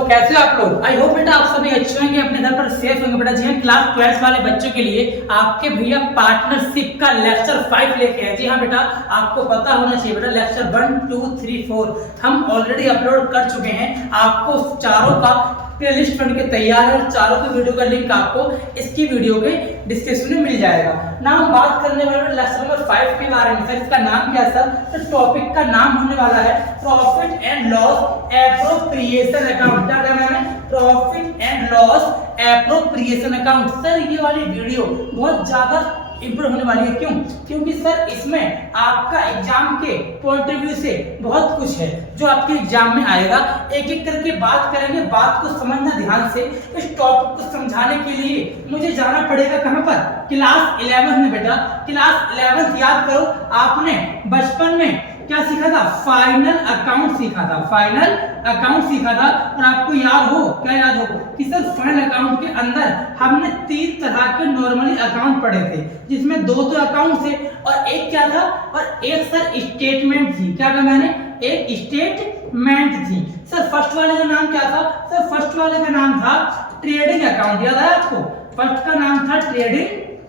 कैसे हो आप लोग। आई होप बेटा आप सभी अच्छे होंगे, अपने घर पर सेफ होंगे। बेटा जी हाँ, क्लास 12 वाले बच्चों के लिए आपके भैया पार्टनरशिप का लेक्चर 5 लेके आए। जी हाँ बेटा, आपको पता होना चाहिए बेटा, लेक्चर 1 2 3 4 हम ऑलरेडी अपलोड कर चुके हैं। आपको चारों का प्लेलिस्ट बन के तैयार है और चारों की वीडियो का लिंक आपको इसकी वीडियो के डिस्क्रिप्शन में मिल जाएगा ना। हम बात करने वाले लेक्चर नंबर 5 के बारे में। सर इसका नाम क्या है सर? तो टॉपिक का नाम होने वाला है profit and loss appropriation account. क्या कहना है? Profit and loss appropriation account. Sir ये वाली वीडियो बहुत ज्यादा इंप्रूव होने वाली है। क्यों? क्योंकि सर इसमें आपका एग्जाम के पॉइंट ऑफ व्यू से बहुत कुछ है जो आपके एग्जाम में आएगा। एक एक करके बात करेंगे, बात को समझना ध्यान से। इस टॉपिक को समझाने के लिए मुझे जाना पड़ेगा कहां पर? क्लास 11 में बेटा। क्लास 11 याद करो, आपने बचपन में क्या सीखा था? फाइनल अकाउंट सीखा था। फाइनल अकाउंट सीखा था और आपको याद हो, क्या याद हो कि सर फाइनल अकाउंट के अंदर हमने 3 तरह के नॉर्मली अकाउंट पढ़े थे, जिसमें 2 तो अकाउंट थे और एक क्या था? और एक सर स्टेटमेंट थी। क्या कहा मैंने? एक स्टेटमेंट थी। सर फर्स्ट वाले का नाम क्या था? सर फर्स्ट वाले का नाम था ट्रेडिंग अकाउंट। याद है आपको? फर्स्ट का नाम था ट्रेडिंग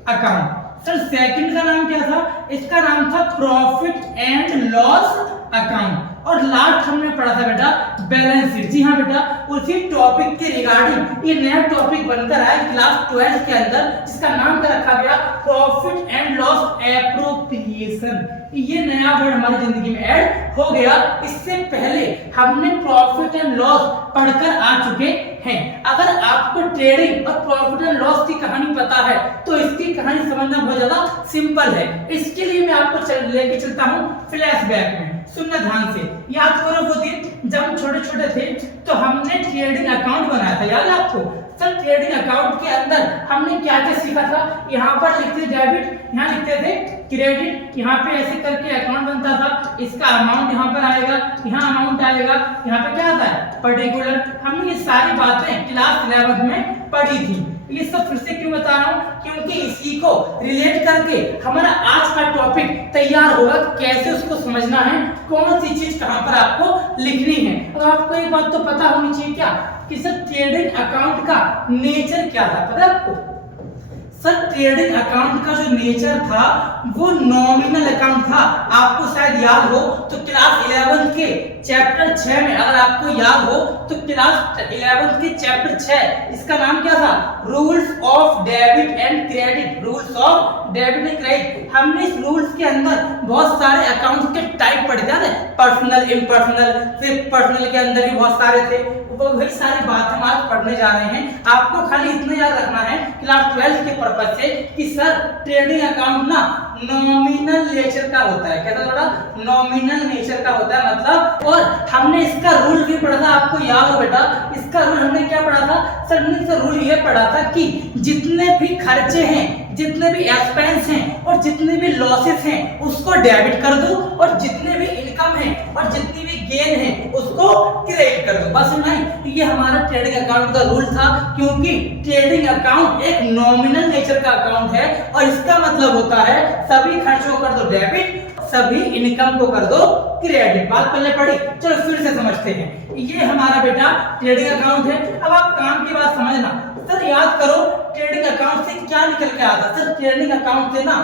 अकाउंट। सर सेकंड का नाम क्या था? इसका नाम था प्रॉफिट एंड लॉस अकाउंट। और लास्ट हमने पढ़ा था बेटा बैलेंस शीट। जी हाँ बेटा, उसी टॉपिक के रिगार्डिंग ये नया टॉपिक बनकर आया क्लास 12 के अंदर, जिसका नाम क्या रखा गया? Profit and loss appropriation. ये नया वर्ड हमारी जिंदगी में ऐड हो गया। इससे पहले हमने प्रॉफिट एंड लॉस पढ़कर आ चुके हैं। अगर आपको ट्रेडिंग और प्रॉफिट एंड लॉस की कहानी पता है तो इसकी कहानी समझना बहुत ज्यादा सिंपल है। इसके लिए मैं आपको लेके चलता हूँ फ्लैशबैक में। सुनना ध्यान से। याद करो वो दिन जब हम छोटे छोटे थे तो हमने ट्रेडिंग अकाउंट बनाया था। याद है आपको? सर ट्रेडिंग अकाउंट के अंदर हमने क्या क्या सीखा था? यहाँ पर लिखते डेबिट, यहाँ लिखते थे क्रेडिट, यहाँ पे ऐसे करके अकाउंट बनता था। इसका अमाउंट यहाँ पर आएगा, यहाँ अमाउंट आएगा, यहाँ पे क्या आता है? पर्टिकुलर। हमने ये सारी बातें क्लास 11 में पढ़ी थी। ये सब फिर से क्यों बता रहा हूँ? क्योंकि इसी को रिलेट करके हमारा आज का टॉपिक तैयार होगा। कैसे उसको समझना है, कौन सी चीज कहां पर आपको लिखनी है। और आपको एक बात तो पता होनी चाहिए क्या कि सर ट्रेडिंग अकाउंट का नेचर क्या था? पता है आपको? सर ट्रेडिंग अकाउंट का जो नेचर था वो नॉमिनल अकाउंट था। आपको शायद याद हो तो क्लास 11 के चैप्टर 6 में, अगर आपको याद हो तो क्लास 11 के चैप्टर 6 इसका नाम क्या था? Rules of debit and credit. Rules of debit and credit. हमने इस रूल्स के अंदर बहुत सारे अकाउंट के टाइप पढ़े थे, पर्सनल, इम्पर्सनल, फिर पर्सनल के अंदर भी बहुत सारे थे। वही सारी बात हम आज पढ़ने जा रहे हैं। आपको खाली इतना याद रखना है क्लास 12 के पर्पस से कि सर ट्रेडिंग अकाउंट ना नॉमिनल नेचर का होता है। कैसा थोड़ा? नॉमिनल नेचर का होता है मतलब। और हमने इसका रूल भी पढ़ा था, आपको याद हो बेटा? इसका रूल हमने क्या पढ़ा था? सर हमने इसका रूल ये पढ़ा था कि जितने भी खर्चे हैं, जितने भी एक्सपेंस हैं और जितने भी लॉसेस हैं उसको डेबिट कर दो, और जितने भी इनकम है और जितनी भी गेन है उसको क्रेडिट कर दो। बस नहीं, ये हमारा ट्रेडिंग अकाउंट का रूल था। क्योंकि ट्रेडिंग अकाउंट एक नॉमिनल नेचर का अकाउंट है और इसका मतलब होता है सभी खर्चों को कर दो डेबिट, सभी इनकम को कर दो क्रेडिट। बात पहले पढ़ी, चलो फिर से समझते हैं। ये हमारा बेटा ट्रेडिंग अकाउंट है। अब आप काम की बात समझना। सर याद करो ट्रेडिंग अकाउंट से क्या निकल के आता? सर ट्रेडिंग अकाउंट से ना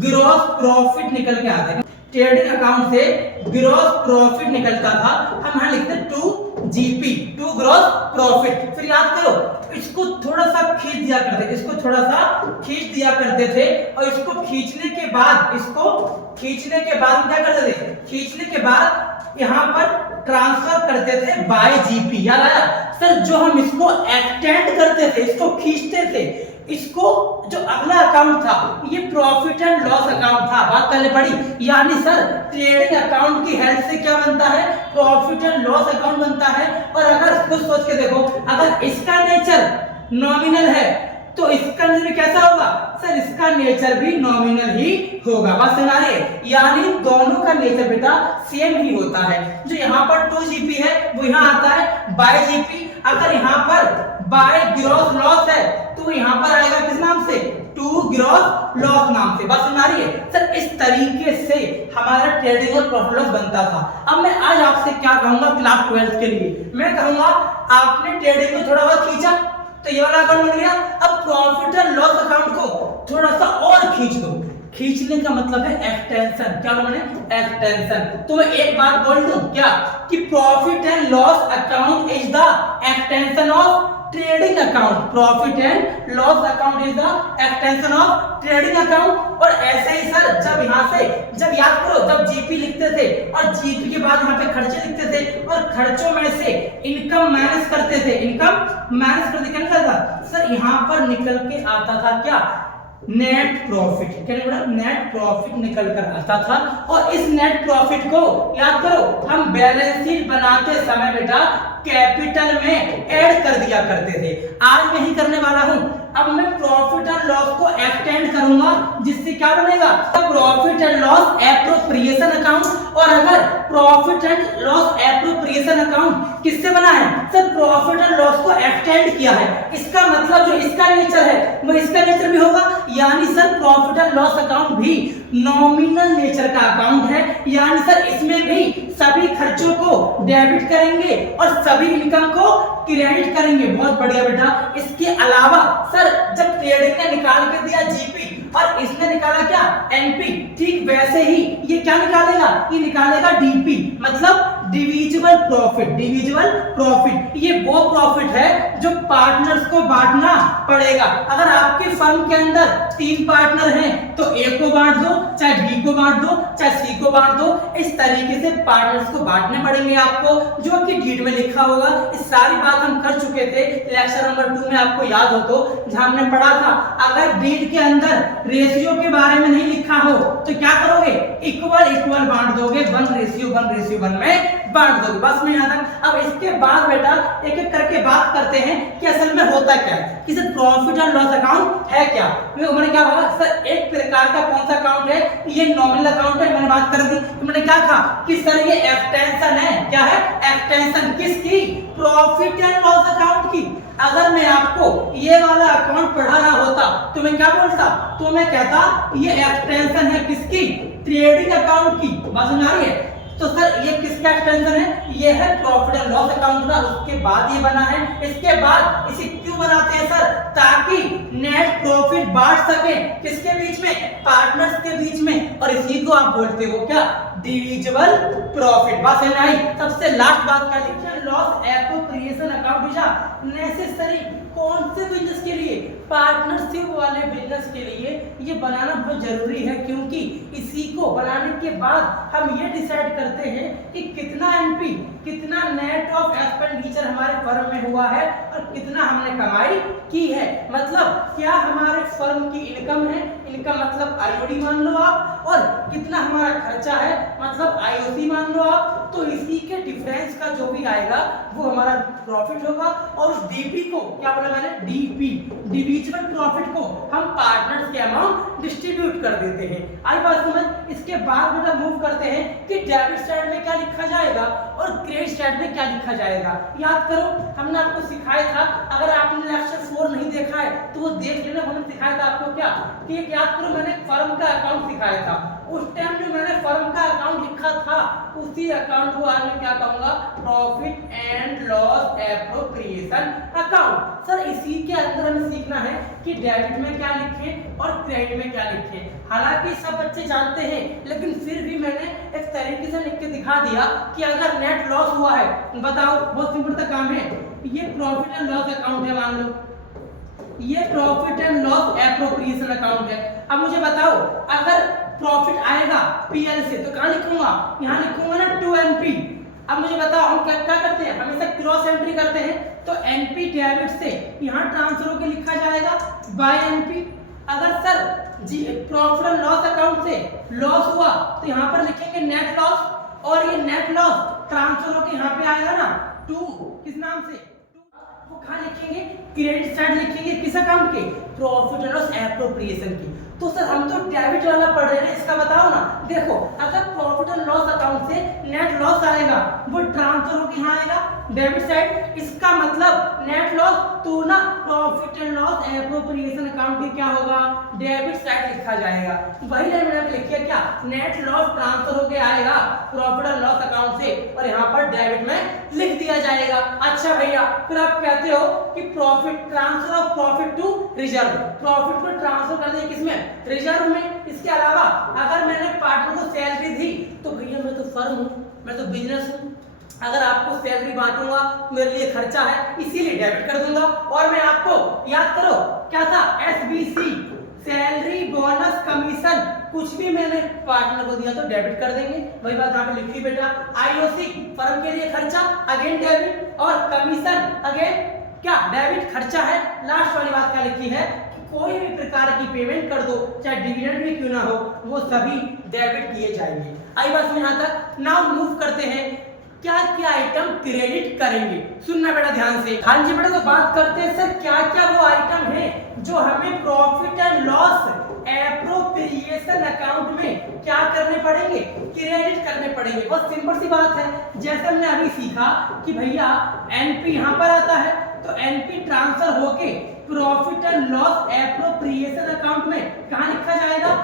ग्रॉस प्रॉफिट निकल के आता है। ट्रेडिंग अकाउंट से ग्रॉस प्रॉफिट निकलता था। हम यहां लिखते 2GP, 2 ग्रॉस प्रॉफिट। फिर याद करो इसको थोड़ा सा खींच दिया करते थे, इसको थोड़ा सा खींच दिया करते थे और इसको खींचने के बाद, इसको खींचने के बाद क्या करते थे? खींचने के बाद यहाँ पर ट्रांसफर करते थे बाय GP। याद आया? सर जो हम इसको एक्सटेंड करते थे, इसको खींचते थे, इसको जो अगला अकाउंट था ये प्रॉफिट एंड लॉस अकाउंट था। बात पहले पढ़ी। यानी सर ट्रेडिंग अकाउंट की हेल्प से क्या बनता है? प्रॉफिट एंड लॉस अकाउंट बनता है। और अगर खुद सोच के देखो, अगर इसका नेचर नॉमिनल है तो इसका नेचर कैसा होगा? सर इसका नेचर भी नॉमिनल ही होगा। बात समझ आ रही है? यानी दोनों का नेचर बेटा सेम ही होता है। जो यहाँ पर 2GP है वो यहाँ आता है बाय GP। अगर यहाँ पर बाय ग्रॉस लॉस है तो यहाँ पर आएगा किस नाम से, टू ग्रॉस लॉस नाम से। बस समझ आ रही है सर, इस तरीके से हमारा ट्रेडिंग और प्रॉफिट लॉस बनता था। अब मैं आज आपसे क्या कहूंगा क्लास 12 के लिए, मैं कहूंगा आपने ट्रेडिंग को थोड़ा बहुत खींचा तो ये वाला अकाउंट बन गया, अब प्रॉफिट एंड लॉस अकाउंट को थोड़ा सा और खींच दो। खींचने का मतलब है एक्सटेंशन, क्या बोलने, एक्सटेंशन। तो मैं एक बात बोल दूं क्या, कि profit and loss account is the extension of trading account. Profit and loss account is the extension of trading account. और ऐसे ही सर, जब यहाँ से, जब याद करो, जब जीपी लिखते थे और जीपी के बाद यहाँ पे खर्चे लिखते थे और खर्चों में से इनकम माइनस करते थे, इनकम माइनस करते क्या निकलता सर, यहाँ पर निकल के आता था क्या, नेट प्रॉफिट। क्या निकला, नेट प्रॉफिट निकल कर आता था। और इस नेट प्रॉफिट को याद करो, हम बैलेंस शीट बनाते समय बेटा कैपिटल में ऐड कर दिया करते थे। आज मैं ही करने वाला हूं, अब मैं प्रॉफिट एंड लॉस को एक्सटेंड करूंगा, जिससे क्या बनेगा, profit and loss appropriation account. और अगर profit and loss appropriation account किससे बना है सर, प्रॉफिट एंड लॉस को एक्सटेंड किया है, इसका मतलब जो इसका नेचर है वो इसका नेचर भी होगा, यानी sir profit and loss account भी नॉमिनल नेचर का अकाउंट है। यानी सर इसमें भी सभी खर्चों को डेबिट करेंगे और सभी इनकम को क्रेडिट करेंगे। बहुत बढ़िया बेटा। इसके अलावा सर, जब ट्रेडिंग ने निकाल के दिया जीपी और इसने निकाला क्या, एनपी, ठीक वैसे ही ये क्या निकालेगा, ये निकालेगा डीपी, मतलब डिविजिबल प्रॉफिट। डिविजिबल प्रॉफिट ये वो प्रॉफिट है जो पार्टनर्स को बांटना पड़ेगा। अगर आपके फर्म के अंदर 3 पार्टनर हैं तो ए को बांट दो, चाहे बी को बांट दो, चाहे सी को बांट दो। इस तरीके से पार्टनर्स को बांटने पड़ेंगे आपको, जो कि डीड में लिखा होगा। इस सारी बात हम कर चुके थे लेक्चर नंबर 2 में, आपको याद हो तो, जहां हमने पढ़ा था अगर डीड के अंदर रेशियो के बारे में नहीं लिखा हो तो क्या करोगे, इक्वल इक्वल बांट दोगे, 1:1 में बांट दोगे। बस में यहाँ तक। अब इसके बाद बेटा एक एक करके बात करते हैं कि असल में होता क्या है, कि sir profit and loss account है क्या। मैंने क्या कहा सर, एक प्रकार का कौन सा अकाउंट है, ये नॉमिनल अकाउंट है, मैंने बात कर दी। तो मैंने क्या कहा कि सर ये एक्सटेंशन है, क्या है, एक्सटेंशन किसकी, प्रॉफिट एंड लॉस अकाउंट की। अगर मैं आपको ये वाला अकाउंट पढ़ा रहा होता तो मैं क्या बोलता, तो मैं कहता ये एक्सटेंशन है किसकी, ट्रेडिंग अकाउंट की। बात समझ आ रही है। तो सर ये किसका एक्सटेंशन है, ये है प्रॉफिट एंड लॉस अकाउंट का, उसके बाद ये बना है। इसके बाद इसे क्यों बनाते हैं सर, ताकि नेट प्रॉफिट बांट सके किसके बीच में, पार्टनर्स के बीच में। और इसी को आप बोलते हो क्या, डिविजिबल प्रॉफिट। बात समझ आई। सबसे लास्ट बात क्या लिखी है, loss appropriation account is necessary कौन से बिजनेस के लिए, पार्टनरशिप वाले बिजनेस के लिए ये बनाना बहुत जरूरी है, क्योंकि इसी को बनाने के बाद हम ये डिसाइड करते हैं कि कितना एनपी, कितना नेट ऑफ एक्सपेंडिचर हमारे फर्म में हुआ है और कितना हमने कमाई की है। मतलब क्या हमारे फर्म की इनकम है, इनकम मतलब आईओडी मान लो आप, और कितना हमारा खर्चा है मतलब आईओसी मान लो आप। तो इसी के डिफरेंस का जो भी आएगा वो हमारा प्रॉफिट होगा। और उस डीपी को क्या बोला मैंने, डीपी, डिविजिबल प्रॉफिट को हम पार्टनर्स के अमाउंट डिस्ट्रीब्यूट कर देते हैं। आई बात समझ। इसके बाद बेटा मूव करते हैं कि डेबिट साइड में क्या लिखा जाएगा और क्रेडिट साइड में क्या लिखा जाएगा। याद करो हमने आपको सिखाया था, अगर आपने लेक्चर 4 नहीं देखा है तो वो देख लेना। हमने सिखाया था आपको क्या, कि एक याद करो मैंने फर्म का अकाउंट सिखाया था, उस टाइम जो मैंने फर्म का अकाउंट लिखा था उसी अकाउंट को आज मैं क्या कहूंगा, profit and loss appropriation account. Sir इसी के अंदर हमें सीखना है कि डेबिट में क्या लिखें और क्रेडिट में क्या लिखें। हालांकि सब बच्चे जानते हैं, लेकिन फिर भी मैंने एक तरीके से लिख के दिखा दिया कि अगर नेट लॉस हुआ है, बताओ, बहुत सिंपल सा काम है, ये प्रॉफिट एंड लॉस अकाउंट है, मान लो ये profit and loss appropriation account है। अब मुझे बताओ अगर प्रॉफिट आएगा पीएल से तो कहां लिखूंगा, यहां लिखूंगा ना 2NP। अब मुझे बताओ हम क्या करते हैं, हमेशा क्रॉस एंट्री करते हैं, तो एनपी डेबिट से यहां ट्रांसफर होकर लिखा जाएगा बाय एनपी। अगर sir ji profit and loss account से लॉस हुआ तो यहां पर लिखेंगे नेट लॉस, और ये नेट लॉस ट्रांसफर होकर यहां पे आएगा ना टू, किस नाम से, वो कहां लिखेंगे, क्रेडिट साइड लिखेंगे किस अकाउंट के, प्रॉफिट एंड लॉस एप्रोप्रिएशन की। तो सर हम तो डेबिट वाला पढ़ रहे हैं, इसका बताओ ना। देखो अगर profit profit and loss account से नेट लॉस आएगा वो ट्रांसफर होकर यहाँ आएगा डेबिट साइड। इसका मतलब नेट लॉस तो ना profit and loss appropriation account में क्या होगा, डेबिट साइड लिखा जाएगा। वही लाइन मैंने लिखी है क्या, नेट लॉस ट्रांसफर होके आएगा प्रॉफिट एंड लॉस अकाउंट से और यहाँ पर डेबिट में लिख दिया जाएगा। अच्छा भैया फिर आप कहते हो कि profit transfer of profit to reserve, profit को ट्रांसफर कर दें किसमें, रिजर्व में। इसके अलावा अगर मैंने पार्टनर को सैलरी दी तो भैया मैं तो फर्म हूँ, मैं तो बिजनेस हूँ, अगर आपको सैलरी बांटूंगा मेरे लिए खर्चा है इसीलिए डेबिट कर दूंगा। और मैं आपको याद करो क्या था, एसबीसी सैलरी बोनस कमीशन कुछ भी मैंने पार्टनर को दिया तो डेबिट कर देंगे। वही बात यहाँ पे लिखी बेटा। आईओसी फर्म के लिए खर्चा अगेन डेबिट और कमीशन अगेन क्या डेबिट खर्चा है। लास्ट वाली बात क्या लिखी है कि कोई भी प्रकार की पेमेंट कर दो चाहे डिविडेंड भी क्यों ना हो वो सभी डेबिट किए जाएंगे। आई बात समझ यहाँ तक। नाउ मूव करते हैं क्या क्या आइटम क्रेडिट करेंगे, सुनना बेटा ध्यान से। हाँ जी बेटा तो बात करते हैं सर क्या क्या वो आइटम है जो हमें profit and loss appropriation account में क्या करने पड़ेंगे, क्रेडिट करने पड़ेंगे। बहुत सिंपल सी बात है, जैसे हमने अभी सीखा कि भैया एनपी यहाँ पर आता है तो एनपी ट्रांसफर होके profit and loss appropriation account में कहाँ लिखा जाएगा,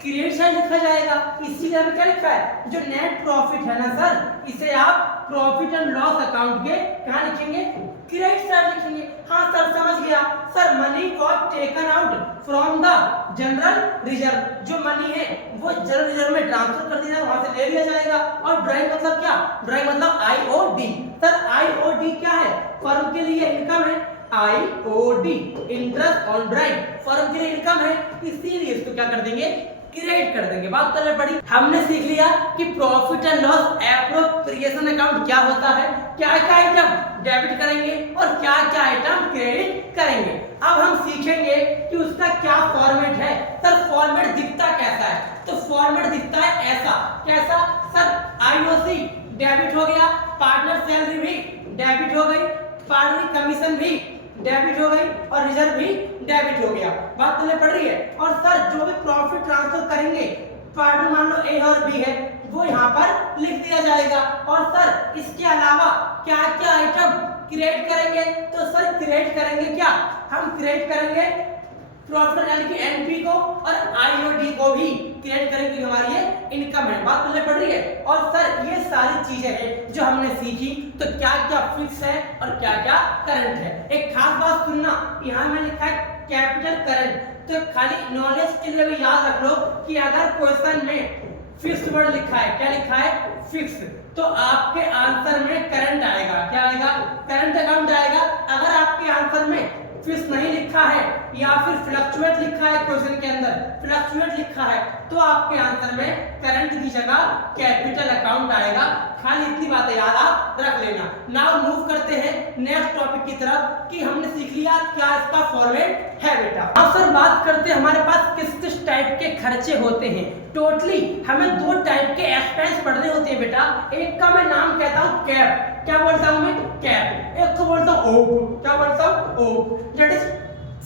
क्रेडिट साइड लिखा जाएगा। इसीलिए हमें क्या लिखा है, जो नेट प्रॉफिट है ना सर इसे आप प्रॉफिट एंड लॉस अकाउंट के कहाँ लिखेंगे, क्रेडिट साइड लिखेंगे। हाँ सर समझ गया sir, money was taken out from the general reserve, जो मनी है वो जनरल रिजर्व में ट्रांसफर कर दिया वहां से ले लिया जाएगा। और ड्राइंग मतलब क्या, ड्राइंग मतलब आईओडी। सर आईओडी क्या है, फर्म के लिए इनकम है, IOD interest on drawing firm के लिए इनकम है, इसीलिए इसको क्या कर देंगे, क्रेडिट कर देंगे। बात करने पड़ी, हमने सीख लिया कि profit and loss appropriation account क्या होता है, क्या क्या आइटम डेबिट करेंगे और क्या क्या आइटम क्रेडिट करेंगे। अब हम सीखेंगे कि उसका क्या फॉर्मेट है। सर फॉर्मेट दिखता कैसा है, तो फॉर्मेट दिखता है ऐसा, कैसा सर, आईओसी डेबिट हो गया, पार्टनर सैलरी भी डेबिट हो गई, पार्टनर कमीशन भी डेबिट हो गई और रिजर्व भी डेबिट हो गया। बात तुम्हें पड़ रही है। और सर जो भी प्रॉफिट ट्रांसफर करेंगे पार्टनर मान लो ए और बी है वो यहाँ पर लिख दिया जाएगा। और सर इसके अलावा क्या क्या आइटम क्रिएट करेंगे, तो सर क्रिएट करेंगे क्या, हम क्रिएट करेंगे प्रॉफिट यानी कि एनपी को और आईओडी को भी क्रिएट करेंगे क्योंकि हमारी ये इनकम है। बात तुमने पढ़ रही है। और सर ये सारी चीजें हैं जो हमने सीखी, तो क्या क्या फिक्स है और क्या क्या करंट है। एक खास बात सुनना, यहाँ में लिखा है कैपिटल करंट, तो खाली नॉलेज के लिए भी याद रख लो कि अगर क्वेश्चन में फिक्स वर्ड लिखा है, क्या लिखा है फिक्स, तो आपके आंसर में करंट आएगा, क्या आएगा, करंट अकाउंट आएगा। अगर आपके आंसर में फिक्स नहीं लिखा है या फिर फ्लक्चुएट लिखा है, क्वेश्चन के अंदर फ्लक्चुएट लिखा है, तो आपके आंसर में करंट की जगह कैपिटल अकाउंट आएगा। खाली इतनी बात याद आप रख लेना। नाउ मूव करते हैं नेक्स्ट टॉपिक की तरफ कि हमने सीख लिया क्या इसका फॉर्मेट है बेटा। अब सर बात करते हैं हमारे पास किस किस टाइप के खर्चे होते हैं। टोटली हमें दो टाइप के एक्सपेंस पढ़ने होते हैं बेटा। एक का मैं नाम कहता हूँ कैप, क्या बोलता हूँ मैं, कैप। एक को बोलता हूँ ओप, क्या बोलता हूँ ओप। दैट इज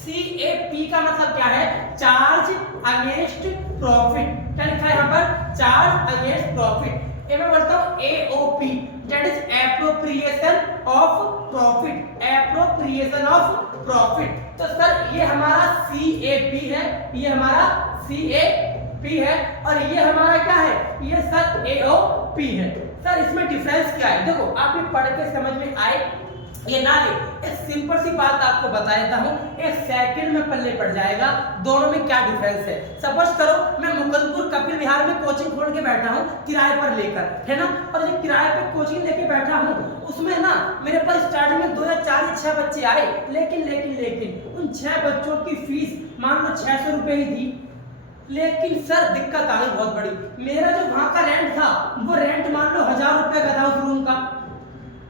CAP का मतलब क्या है, चार्ज अगेंस्ट प्रॉफिट। क्या लिखा है यहाँ पर, चार्ज अगेंस्ट प्रॉफिट। मैं बोलता हूँ AOP, that is appropriation of profit, appropriation of profit. तो सर ये हमारा CAP है, ये हमारा CAP है और ये हमारा क्या है, ये सर AOP है। सर इसमें डिफरेंस क्या है, देखो आप ये पढ़ के समझ में आए ये ना ले, एक सिंपल सी बात आपको बता देता हूँ, एक सेकंड में पल्ले पड़ जाएगा दोनों में क्या डिफरेंस है। सपोज करो मैं मुकुंदपुर कपिल विहार में कोचिंग खोल के बैठा हूँ किराए पर लेकर, है ना, और जो किराए पर कोचिंग लेके बैठा हूँ उसमें ना मेरे पास स्टार्टिंग में 2 या 4 या 6 बच्चे आए, लेकिन उन 6 बच्चों की फीस मान लो 600 रुपए ही थी। लेकिन सर दिक्कत आ गई बहुत बड़ी, मेरा जो वहां का रेंट था वो रेंट मान लो 1000 रुपए का था उस रूम का।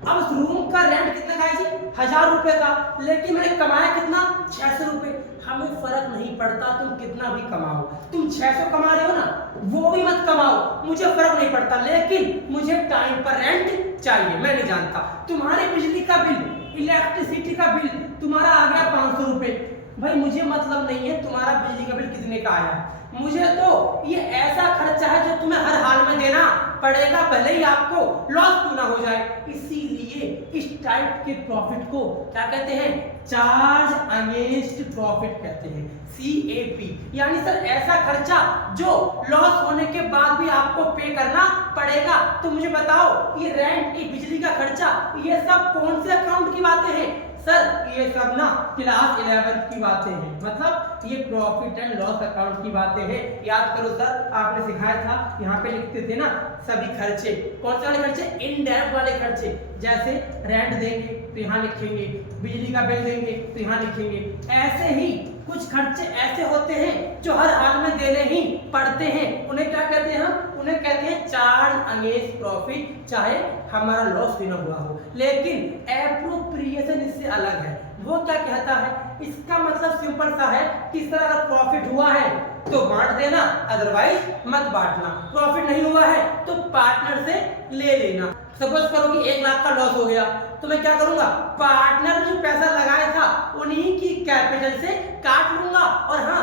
अब उस रूम का रेंट कितना का है जी, 1000 रुपए का, लेकिन मैंने कमाया कितना, 600 रुपए। हमें फर्क नहीं पड़ता तुम कितना भी कमाओ, तुम 600 कमा रहे हो ना वो भी मत कमाओ, मुझे फर्क नहीं पड़ता, लेकिन मुझे टाइम पर रेंट चाहिए। मैं नहीं जानता तुम्हारे बिजली का बिल, इलेक्ट्रिसिटी का बिल तुम्हारा आ गया 500 रुपए, भाई मुझे मतलब नहीं है तुम्हारा बिजली का बिल कितने का आया, मुझे तो ये ऐसा खर्चा है जो तुम्हें हर हाल में देना पड़ेगा, भले ही आपको लॉस क्यों ना हो जाए। इसीलिए इस टाइप के प्रॉफिट को क्या कहते हैं, चार्ज अगेंस्ट प्रॉफिट कहते हैं, CAP। यानी सर ऐसा खर्चा जो लॉस होने के बाद भी आपको पे करना पड़ेगा। तो मुझे बताओ ये रेंट, ये बिजली का खर्चा, ये सब कौन से अकाउंट की बातें हैं सर? ये सब ना क्लास 11 की बातें हैं, मतलब ये प्रॉफिट एंड लॉस अकाउंट की बातें हैं। याद करो सर, आपने सिखाया था, यहाँ पे लिखते थे ना सभी खर्चे। कौन से वाले खर्चे? इनडायरेक्ट वाले खर्चे, जैसे रेंट देंगे तो यहाँ लिखेंगे, बिजली का बिल देंगे तो यहाँ लिखेंगे। ऐसे ही कुछ खर्चे ऐसे होते हैं जो हर हाल में देने ही पड़ते हैं, उन्हें क्या कहते हैं? उन्हें कहते हैं चार्ज अगेंस्ट प्रॉफिट, चाहे हमारा लॉस भी ना हुआ हो। लेकिन एप्रोप्रिएशन इससे अलग है। वो क्या कहता है? इसका मतलब सिंपल सा है कि सर अगर प्रॉफिट हुआ है तो बांट देना, अदरवाइज मत बांटना। प्रॉफिट नहीं हुआ है तो पार्टनर से ले लेना। सपोज करो कि 1 लाख का लॉस हो गया, तो मैं क्या करूंगा? पार्टनर ने जो पैसा लगाया था उन्हीं की कैपिटल से काट लूंगा। और हाँ,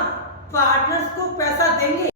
पार्टनर्स को पैसा देंगे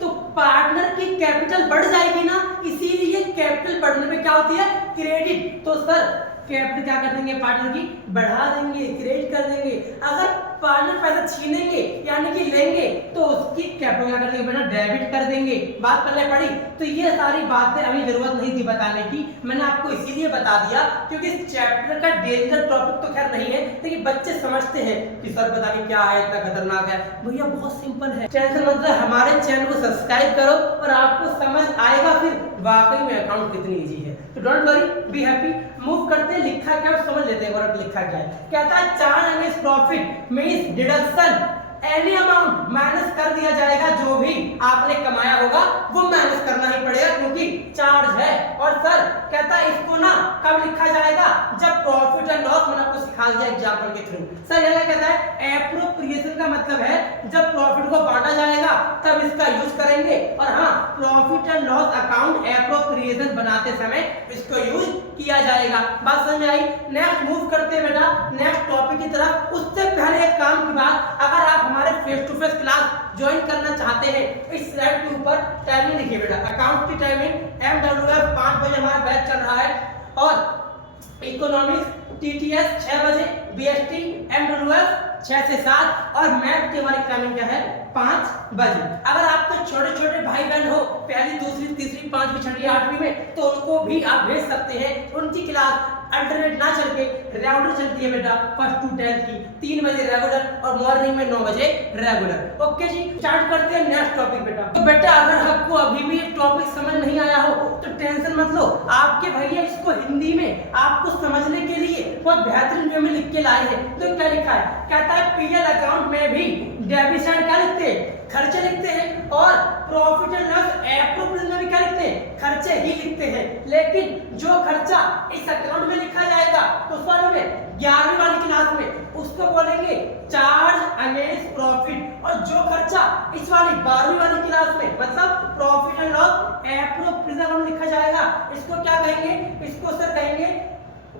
तो पार्टनर की कैपिटल बढ़ जाएगी ना, इसीलिए कैपिटल बढ़ने में क्या होती है? क्रेडिट। तो सर कैपिटल क्या कर देंगे? पार्टनर की बढ़ा देंगे, क्रेडिट कर देंगे। अगर पार्टनर पैसा छीनेंगे यानी कि लेंगे तो उसकी कैपिटल क्या कर देंगे? बेटा डेबिट कर देंगे। बात पहले पड़ी। तो ये सारी बातें अभी जरूरत नहीं थी बताने की, मैंने आपको इसीलिए बता दिया क्योंकि इस चैप्टर का डेंजर टॉपिक तो खैर नहीं है, लेकिन बच्चे समझते हैं कि सर पता नहीं क्या है, इतना खतरनाक है। भैया बहुत सिंपल है। टेंशन मतलब हमारे चैनल को सब्सक्राइब करो और आपको समझ आएगा फिर वाकई में अकाउंट कितनी इजी है। तो don't worry, be happy. Move करते हैं, लिखा क्या समझ लेते हैं। और लिखा क्या है? कहता है charge against profit means deduction any amount, minus कर दिया जाएगा, जो भी आपने कमाया होगा वो माइनस करना ही पड़ेगा क्योंकि चार्ज है। और सर कहता है इसको ना कब लिखा जाएगा? जब प्रॉफिट एंड लॉस, मैंने आपको सिखा दिया एग्जांपल के थ्रू। सर यह कहता है एप्रोप्रिएशन का मतलब है जब प्रॉफिट को बांटा जाएगा तब इसका यूज करेंगे। और हाँ, profit and loss account appropriation बनाते समय इसको यूज किया जाएगा। बात समझ में आई? नेक्स्ट मूव करते हैं बेटा नेक्स्ट टॉपिक की तरफ। उससे पहले एक काम की बात, अगर आप हमारे face to face class join करना चाहते हैं, इस स्लाइड के ऊपर टाइमिंग लिखिए बेटा। अकाउंट की टाइमिंग MWF 5 बजे हमारा बैच चल रहा है, और इकोनॉमिक्स TTS 6 बजे, BST MWF 6 से 7, और मैथ की हमारी टाइमिंग क्या है? 5 बजे। अगर आपके छोटे छोटे भाई बहन हो पहली, दूसरी, तीसरी, 5वीं, 6वीं, 8वीं में, तो उनको भी आप भेज सकते हैं। उनकी क्लास अल्टरनेट ना चल के रेगुलर चलती है बेटा, 1st to 10th की 3 बजे रेगुलर और मॉर्निंग में 9 बजे रेगुलर। ओके जी, स्टार्ट करते हैं नेक्स्ट टॉपिक बेटा। तो बेटा अगर आपको अभी भी ये टॉपिक समझ नहीं आया हो तो टेंशन मत लो, आपके भैया इसको हिंदी में आपको समझने के लिए बहुत बेहतरीन वे में लिख के लाए हैं। तो क्या लिखा है? कहता है पीएल अकाउंट में भी डेबिट साइड क्या लिखते हैं? खर्चे लिखते हैं, और प्रॉफिट एंड लॉस एप्रोप्रिएशन में भी क्या लिखते हैं? खर्चे ही लिखते हैं। लेकिन जो खर्चा इस अकाउंट में लिखा जाएगा तो उस वाले में 11वीं वाली क्लास में उसको बोलेंगे चार्ज अगेंस्ट प्रॉफिट, और जो खर्चा इस वाली 12वीं वाली क्लास में मतलब प्रॉफिट एंड लॉस एप्रोप्रिएशन में लिखा जाएगा, इसको क्या कहेंगे? इसको सर कहेंगे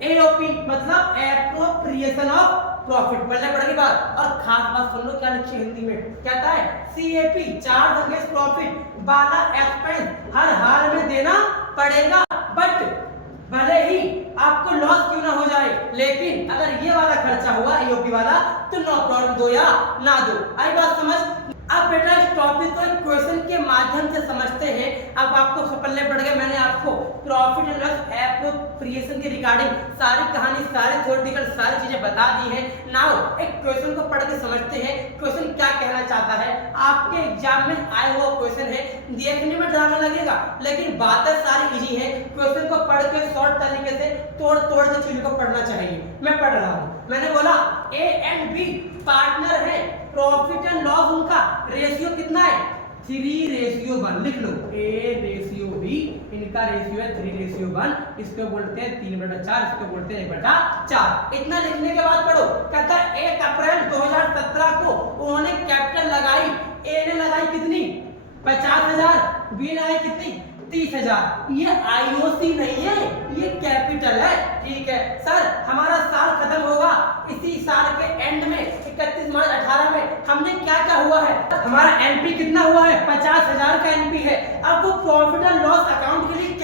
AOP, मतलब एप्रोप्रिएशन ऑफ प्रॉफिट। पहले पढ़ेगी बात, और खास बात सुन लो क्या लिखी हिंदी में। कहता है CAP चार्ज अगेंस्ट प्रॉफिट वाला एक्सपेंस हर हाल में देना पड़ेगा, बट भले ही आपको लॉस क्यों ना हो जाए, लेकिन अगर ये वाला खर्चा हुआ AOP वाला तो नो प्रॉब्लम, दो या ना दो। आई बात समझ? अब बेटा इस टॉपिक को एक क्वेश्चन के माध्यम से समझते हैं। अब आपको पल्ले पड़ गए, मैंने आपको प्रॉफिट एंड लॉस एप्रोप्रिएशन की रिगार्डिंग सारी कहानी, सारी थ्योरेटिकल सारी चीजें बता दी हैं। नाउ एक क्वेश्चन को पढ़ के समझते हैं क्वेश्चन क्या कहना चाहता है। आपके एग्जाम में आया हुआ क्वेश्चन है, देखने में ड्रामा लगेगा लेकिन बातें सारी इजी है। क्वेश्चन को पढ़ के शॉर्ट तरीके से तोड़ तोड़ के चीजों को पढ़ना चाहिए। मैं पढ़ रहा हूँ, मैंने बोला A एंड B पार्टनर है, प्रॉफिट एंड लॉस उनका रेशियो कितना है? 3:1। लिख लो A/B, इनका रेशियो है 3:1। इसको बोलते हैं 3/4, इसको बोलते हैं 1/4। इतना लिखने के बाद पढ़ो, कहता है 1 अप्रैल 2017 को उन्होंने कैपिटल लगाई। A ने लगाई कितनी? 50,000। B ने लगाई कितनी? 30,000। ये IOC नहीं है, ये कैपिटल है। ठीक है सर, हमारा साल खत्म होगा इसी साल के एंड में 31 मार्च 18 में। हमने क्या क्या हुआ है? हमारा NP कितना हुआ है? 50,000 का NP है। अब वो प्रॉफिट एंड लॉस अकाउंट के लिए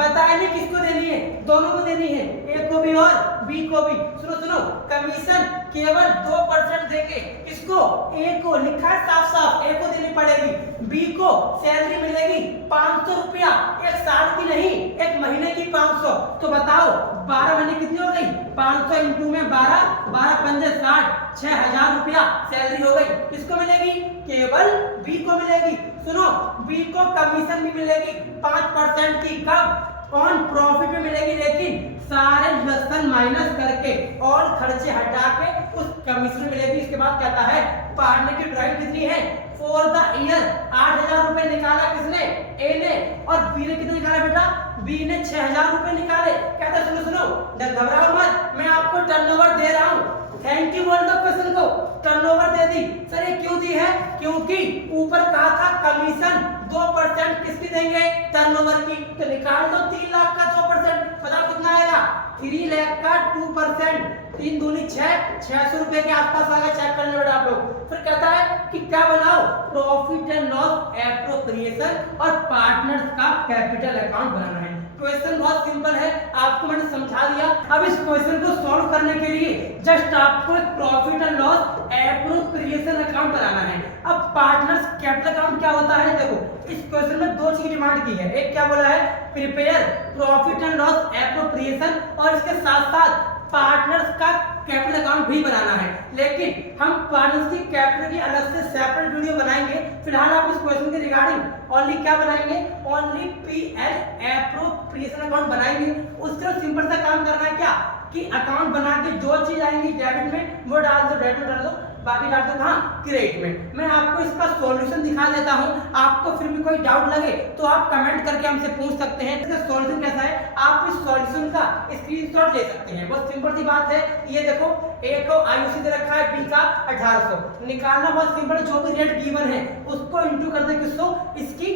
बताया नहीं किसको देनी है, दोनों को देनी है, ए को भी और बी को भी। सुनो कमीशन केवल 2% देंगे, किसको, ए को, लिखा है साफ साफ, ए को देनी पड़ेगी। बी को सैलरी मिलेगी 500 रुपया, एक साल की नहीं, एक महीने की 500। तो बताओ 12 महीने कितनी हो गई, 500 इंटू में 12, 12 पंजे 60, 6000 रुपया सैलरी हो गई। किसको मिलेगी, केवल बी को मिलेगी। सुनो बी को कमीशन भी मिलेगी 5% की, कब, ऑन प्रॉफिट में मिलेगी, लेकिन सारे डिडक्शन माइनस करके और खर्चे हटा के उस कमीशन मिलेगी। इसके बाद कहता है पार्टनर की ड्राइव कितनी है, फॉर द ईयर 8000 रुपए निकाला किसने, ए ने, और बी ने कितने निकाला बेटा, बी ने 6000 रुपए निकाले। कहता है सुनो घबराओ मत, मैं आपको टर्नओवर दे रहा हूँ। थैंक यू बोल दो क्वेश्चन को, टर्नओवर दे दी। सर ये क्यों दी है, क्योंकि ऊपर कहा था कमीशन 2% किसकी देंगे, टर्नओवर की, तो निकाल दो 3 लाख का 2%, बताओ कितना आएगा, 3 लाख का 2%, 3 दूनी 6, 600 रुपए के आसपास आएगा, चेक कर लो बेटा आप लोग। फिर कहता है कि क्या बनाओ, प्रॉफिट एंड लॉस एप्रोप्रिएशन और पार्टनर्स का कैपिटल अकाउंट बनाना है। क्वेश्चन बहुत सिंपल है, आपको मैंने समझा दिया। अब इस क्वेश्चन को सॉल्व करने के लिए जस्ट आपको एक profit and loss appropriation account बनाना है। अब पार्टनर्स कैपिटल अकाउंट क्या होता है, देखो इस क्वेश्चन में 2 चीज डिमांड की है। एक क्या बोला है, prepare profit and loss appropriation, और इसके साथ साथ पार्टनर्स का कैपिटल अकाउंट भी बनाना है। लेकिन हम पार्टनर्स की कैपिटल की अलग से सेपरेट वीडियो बनाएंगे। फिलहाल आप इस क्वेश्चन के रिगार्डिंग ओनली क्या बनाएंगे, ओनली पीएल एप्रोप्रिएशन अकाउंट बनाएंगे। उसका सिंपल सा काम करना है क्या, कि अकाउंट बना के जो चीज आएंगी डेबिट में वो डाल दो, डेबिट में डाल दो, बाकी डाल दो कहाँ, क्रेडिट में। मैं आपको इसका सॉल्यूशन दिखा देता हूँ, आपको फिर भी कोई डाउट लगे तो आप कमेंट करके हमसे पूछ सकते हैं इसका सॉल्यूशन कैसा है। आप इस सॉल्यूशन का स्क्रीनशॉट ले सकते हैं, बहुत सिंपल सी बात है। ये देखो ए को आईयूसी दे रखा है, बी का 1800, निकालना बहुत सिंपल, जो भी रेट गिवन है उसको इंटू कर दे किसको, इसकी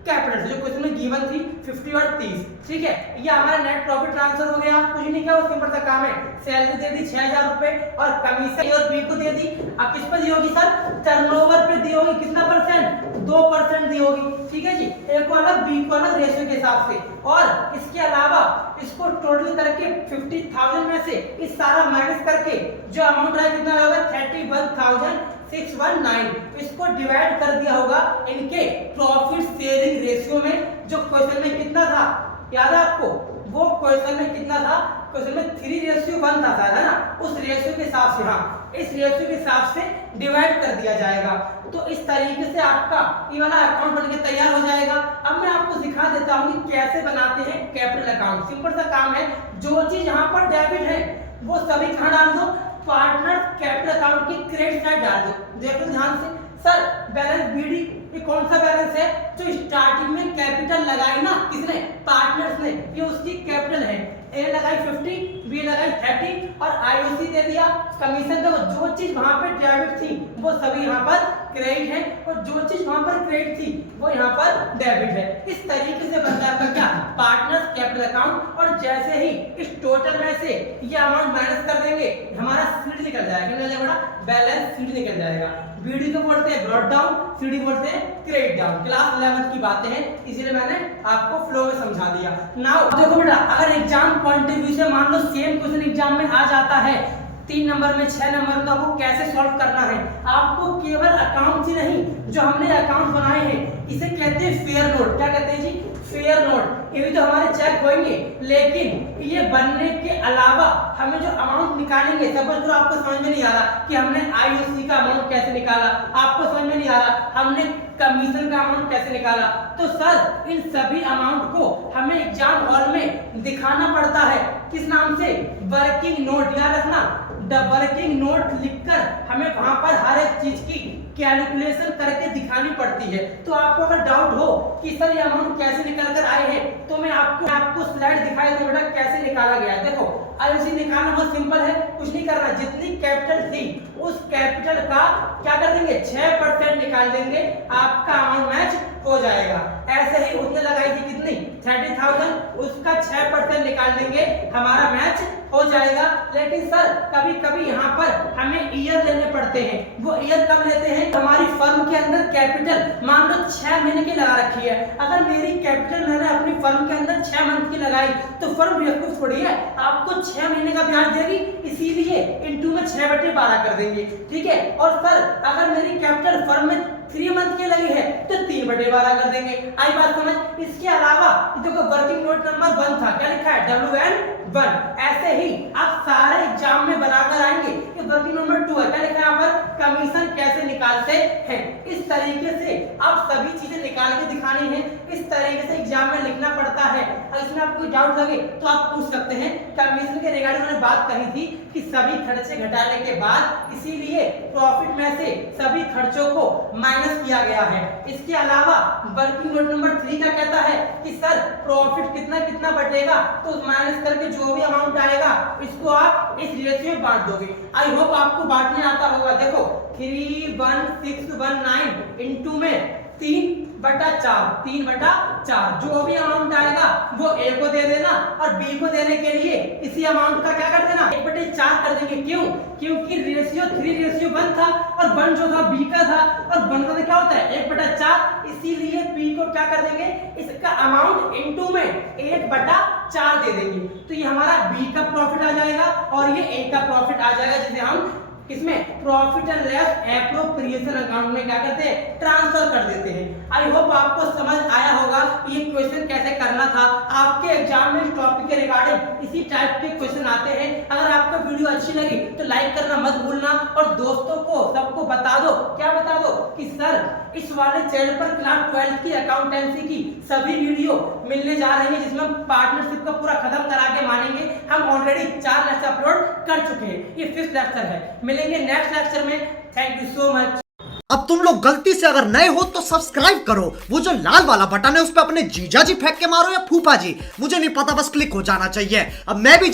कैपिटल जो क्वेश्चन में गिवन थी 50 और 30, ठीक है। ये हमारा नेट प्रॉफिट ट्रांसफर हो गया, कुछ नहीं किया, वो सिंपल सा काम है। सैलरी दे दी 6000 रुपए और कमीशन ए और बी को दे दी। अब किस पर दी होगी सर, टर्नओवर पे दी होगी, कितना परसेंट, 2% दी होगी, ठीक है जी। ए को अलग बी को अलग रेशियो के हिसाब से, और इसके अलावा इसको टोटल करके 50000 में से इस सारा माइनस करके जो अमाउंट है कितना होगा, 31619, इसको डिवाइड कर दिया होगा इनके प्रॉफिट शेयरिंग रेशियो में। जो क्वेश्चन में कितना था याद है आपको, वो क्वेश्चन में कितना था, क्वेश्चन में 3:1 था शायद, है ना, उस रेशियो के हिसाब से, हाँ इस रेशियो के हिसाब से डिवाइड कर दिया जाएगा। तो इस तरीके से आपका ये वाला अकाउंट बनके तैयार हो जाएगा। अब मैं आपको सिखा देता हूँ कि कैसे बनाते हैं कैपिटल अकाउंट। सिंपल सा काम है, जो चीज यहाँ पर डेबिट है वो सभी कहाँ डाल दो, पार्टनर कैपिटल अकाउंट की क्रेडिट साइड डाल दो। देखो ध्यान से, सर बैलेंस बीडी ये कौन सा बैलेंस है, जो स्टार्टिंग में कैपिटल लगाई ना किसने, पार्टनर्स ने, ये उसकी कैपिटल है। ए लगाई 50, बी लगाई 30 और आईओसी दे दिया। कमीशन देखो जो चीज वहां पे डेबिट थी वो सभी यहाँ पर क्रेडिट है, और जो चीज वहां पर क्रेडिट थी वो यहाँ पर डेबिट है। इस तरीके से बनता है आपका क्या, पार्टनर्स कैपिटल अकाउंट। और जैसे ही इस टोटल में से ये अमाउंट माइनस कर देंगे, हमारा सीडी निकल जाएगा, बैलेंस सीडी निकल जाएगा। बीडी को बोलते हैं ब्रॉट डाउन, सीडी बोलते हैं क्रेडिट डाउन। क्लास 11 की बातें हैं, इसीलिए मैंने आपको फ्लो में समझा दिया। नाउ देखो बेटा, अगर एग्जाम पॉइंट ऑफ व्यू से मान लो सेम क्वेश्चन एग्जाम में आ जाता है 3 नंबर में 6 नंबर में, तो आपको कैसे सॉल्व करना है। आपको केवल अकाउंट ही नहीं, जो हमने अकाउंट बनाए हैं इसे कहते हैं फेयर नोट। क्या कहते हैं जी, फेयर नोट। ये भी तो हमारे चेक होंगे, लेकिन ये बनने के अलावा हमें जो अमाउंट निकालेंगे, सपोज करो आपको समझ में नहीं आ रहा कि हमने आईओसी का अमाउंट कैसे निकाला, आपको समझ में नहीं आ रहा हमने कमीशन का अमाउंट कैसे निकाला, तो सर इन सभी अमाउंट को हमें एग्जाम हॉल में दिखाना पड़ता है। किस नाम से, वर्किंग नोट। याद रखना, द वर्किंग नोट लिखकर हमें वहां पर हर एक चीज की कैलकुलेशन करके दिखानी पड़ती है। तो आपको अगर डाउट हो कि सर ये अमाउंट कैसे निकल कर आए हैं, तो मैं आपको स्लाइड दिखाई दूं बेटा कैसे निकाला गया है। देखो आईओसी निकालना बहुत सिंपल है, कुछ नहीं करना, जितनी कैपिटल थी उस कैपिटल का क्या कर देंगे, 6% निकाल देंगे, आपका अमाउंट मैच हो जाएगा। ऐसे ही उसने लगाई थी कितनी, 30,000, उसका 6% निकाल देंगे, हमारा मैच हो जाएगा। लेकिन सर कभी कभी यहाँ पर हमें ईयर लेने पड़ते हैं। वो ईयर कब लेते हैं, हमारी फर्म के अंदर कैपिटल मान लो 6 महीने की लगा रखी है। अगर मेरी कैपिटल मैंने अपनी फर्म के अंदर 6 मंथ की लगाई तो फर्म बेवकूफ थोड़ी है, आपको 6 महीने का ब्याज देगी, इसीलिए इनटू में 6/12 कर देंगे, ठीक है। और सर अगर मेरी कैपिटल फर्म में 3 मंथ की लगी है तो 3/12 कर देंगे। आई बात समझ। इसके अलावा देखो वर्किंग नोट नंबर 1 था, क्या लिखा है WN1। ऐसे ही आप सारे एग्जाम में बनाकर आएंगे कि वर्किंग नंबर 2 है, क्या लिखा है यहाँ पर कमीशन कैसे निकालते हैं। इस तरीके से आप सभी चीजें निकाल के दिखानी है, इस तरीके से एग्जाम में लिखना पड़ता है। अगर इसमें आपको कोई डाउट लगे तो आप पूछ सकते हैं। कमीशन के रिगार्डिंग मैंने बात कही थी कि सभी खर्चे घटाने के बाद इसीलिए प्रॉफिट में से सभी खर्चों को माइनस किया गया है। इसके अलावा वर्किंग नोट नंबर 3 का कहता है कि सर प्रॉफिट कितना कितना बटेगा, तो माइनस करके जो भी अमाउंट आएगा इसको आप इस रेशियो में बांट दोगे। आई होप आपको बांटने आता होगा। देखो 31619 इनटू में 3/4 जो भी अमाउंट आएगा वो ए को दे देना और बी को देने के लिए इसी अमाउंट का क्या कर देना 1/4 कर देंगे। क्यों? क्योंकि रेशियो 3:1 था और 1 जो था बी का था और 1 का क्या होता है 1/4, इसीलिए बी को क्या कर देंगे इसका अमाउंट इनटू में 1/4 दे देंगे। तो ये हमारा बी का प्रॉफिट आ जाएगा और ये ए का प्रॉफिट आ जाएगा, जिसे हम इसमें profit and loss appropriation account में क्या करते हैं ट्रांसफर कर देते हैं। आई होप आपको समझ आया होगा ये क्वेश्चन कैसे करना था। आपके एग्जाम में इस टॉपिक के रिगार्डिंग इसी टाइप के क्वेश्चन आते हैं। अगर आपको वीडियो अच्छी लगी तो लाइक करना मत भूलना और दोस्तों को सबको बता दो। क्या बता दो कि सर इस वाले चैनल पर क्लास 12 की अकाउंटेंसी की सभी वीडियो मिलने जा रही है, जिसमें हम पार्टनरशिप का पूरा खत्म करा के मानेंगे। हम ऑलरेडी 4 लेक्चर अपलोड कर चुके हैं, ये 5th लेक्चर है। मिलेंगे नेक्स्ट लेक्चर में। Thank you so much. अब तुम लोग गलती से अगर नए हो तो सब्सक्राइब करो, वो जो लाल वाला बटन है उस पर अपने जीजा जी फेंक के मारो या फूफा जी, मुझे नहीं पता, बस क्लिक हो जाना चाहिए। अब मैं भी